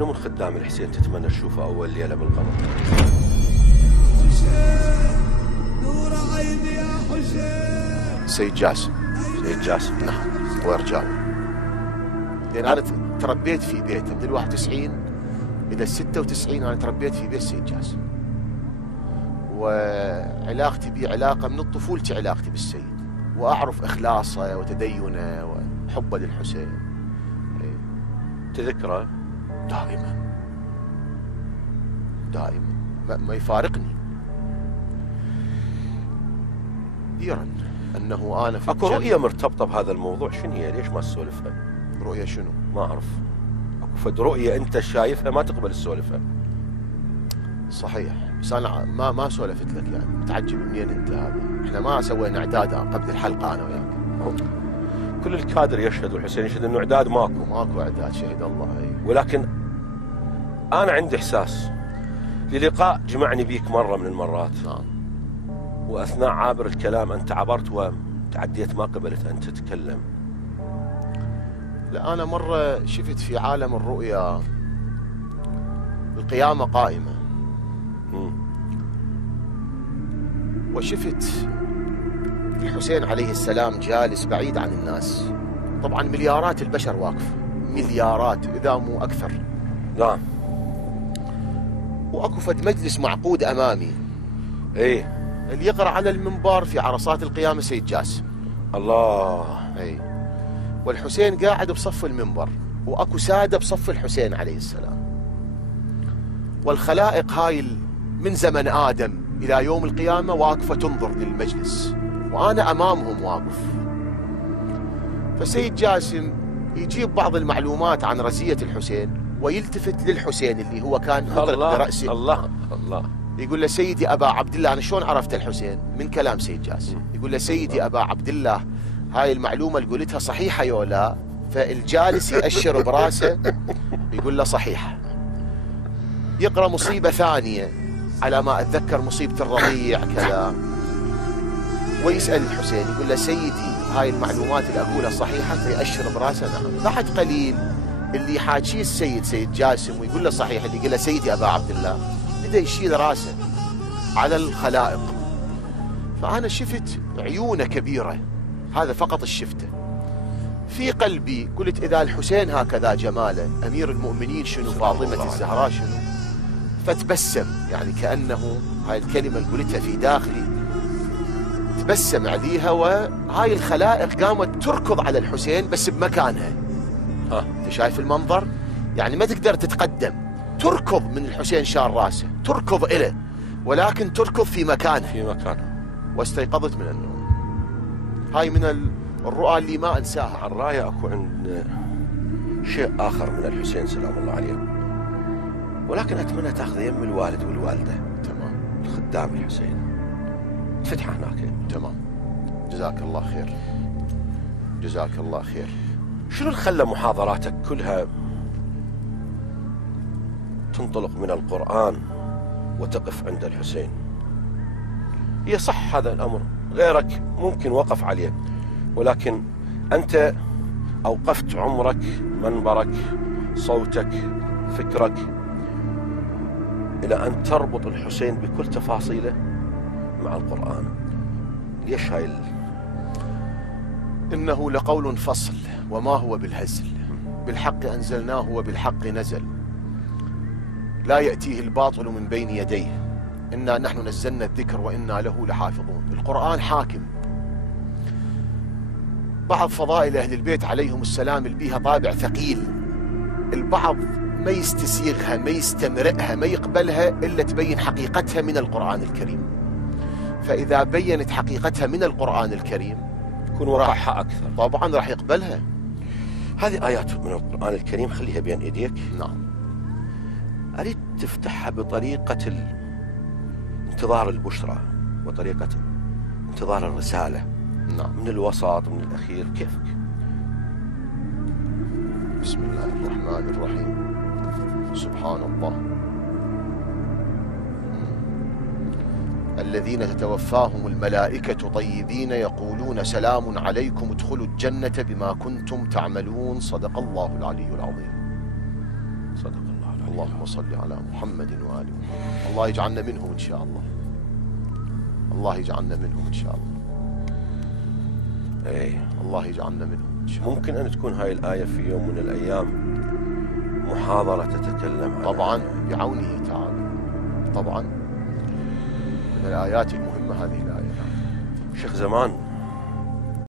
منو من خدام الحسين تتمنى تشوفه أول ليلة بالقمر؟ نور عيني يا حسين. سيد جاسم. سيد جاسم. نعم، ورجاله. لأن أنا تربيت في بيته من 91 إلى 96. أنا تربيت في بيت سيد جاسم، وعلاقتي به علاقة من طفولتي، علاقتي بالسيد، وأعرف إخلاصه وتدينه وحبه للحسين. تذكره؟ دائما دائما ما يفارقني. كثيرا أنه أنا في أكو رؤية مرتبطة بهذا الموضوع، شنو هي؟ ليش ما تسولفها؟ رؤية شنو؟ ما أعرف. أكو فد رؤية أنت شايفها ما تقبل تسولفها. صحيح، بس أنا ما سولفت لك، يعني متعجب منين أنت هذا؟ إحنا ما سوينا إعداد قبل الحلقة أنا وياك. كل الكادر يشهد والحسين يشهد إنه إعداد ماكو إعداد، شهد الله. ولكن أنا عندي إحساس للقاء جمعني بيك مرة من المرات. وأثناء عابر الكلام أنت عبرت وتعديت، ما قبلت أن تتكلم. لا، أنا مرة شفت في عالم الرؤيا القيامة قائمة، وشفت الحسين عليه السلام جالس بعيد عن الناس. طبعا مليارات البشر واقفة، مليارات إذا مو أكثر. نعم. وأكو فد مجلس معقود أمامي، إيه، اللي يقرأ على المنبر في عرصات القيامة سيد جاسم. الله. أي. والحسين قاعد بصف المنبر، وأكو سادة بصف الحسين عليه السلام. والخلائق هاي من زمن آدم إلى يوم القيامة واقفة تنظر للمجلس، وأنا أمامهم واقف. فسيد جاسم يجيب بعض المعلومات عن رزية الحسين، ويلتفت للحسين اللي هو كان مطرق برأسه. الله. يقول له: سيدي أبا عبد الله. أنا شلون عرفت الحسين؟ من كلام سيد جاسم. يقول له: سيدي أبا عبد الله، هاي المعلومة اللي قلتها صحيحة يولا؟ فالجالس يأشر براسه يقول له: صحيح. يقرأ مصيبة ثانية، على ما أتذكر مصيبة الرضيع كذا، ويسأل الحسين يقول له: سيدي، هاي المعلومات اللي أقولها صحيحة؟ فيأشر براسه نعم. بعد قليل اللي حاكيه سيد جاسم ويقول له صحيح، اللي يقول له: سيدي أبا عبد الله، بدأ يشيل راسه على الخلائق. فأنا شفت عيونه كبيرة، هذا فقط الشفته. في قلبي قلت: إذا الحسين هكذا جماله، أمير المؤمنين شنو، فاطمة الزهراء شنو؟ فتبسم، يعني كأنه هاي الكلمة اللي قلتها في داخلي تبسم عليها، وهاي الخلائق قامت تركض على الحسين بس بمكانها. انت شايف المنظر؟ يعني ما تقدر تتقدم، تركض من الحسين شال راسه، تركض إله، ولكن تركض في مكانها. واستيقظت من النوم. هاي من الرؤى اللي ما أنساها. عن رأي أكو عند شيء آخر من الحسين سلام الله عليه، ولكن أتمنى تاخذ يم الوالد والوالدة. تمام. الخدام الحسين فتح هناك. تمام. جزاك الله خير، جزاك الله خير. شنو اللي خلى محاضراتك كلها تنطلق من القرآن وتقف عند الحسين؟ هي صح هذا الأمر، غيرك ممكن وقف عليه، ولكن أنت أوقفت عمرك، منبرك، صوتك، فكرك إلى أن تربط الحسين بكل تفاصيله مع القرآن. ليش هاي إنه لقول فصل وما هو بالهزل، بالحق أنزلناه وبالحق نزل، لا يأتيه الباطل من بين يديه، إنا نحن نزلنا الذكر وإنا له لحافظون. القرآن حاكم. بعض فضائل أهل البيت عليهم السلام اللي بيها طابع ثقيل، البعض ما يستسيغها، ما يستمرئها، ما يقبلها إلا تبين حقيقتها من القرآن الكريم. فإذا بينت حقيقتها من القرآن الكريم يكون وقعها أكثر، طبعا راح يقبلها. هذه آيات من القرآن الكريم خليها بين إيديك. نعم. أريد تفتحها بطريقة انتظار البشرى وطريقة انتظار الرسالة. نعم. من الوسط من الأخير، كيفك؟ بسم الله الرحمن الرحيم. سبحان الله. الذين تتوفاهم الملائكة طيبين يقولون سلام عليكم ادخلوا الجنة بما كنتم تعملون. صدق الله العلي العظيم. صدق الله اللهم صل على محمد وآل محمد. الله يجعلنا منهم إن شاء الله. الله يجعلنا منهم إن شاء الله. ايه الله يجعلنا منهم إن شاء الله. ممكن أن تكون هاي الآية في يوم من الأيام محاضرة تتكلم عنها؟ طبعا بعونه تعالى، طبعا من الآيات المهمة هذه الآية. شيخ زمان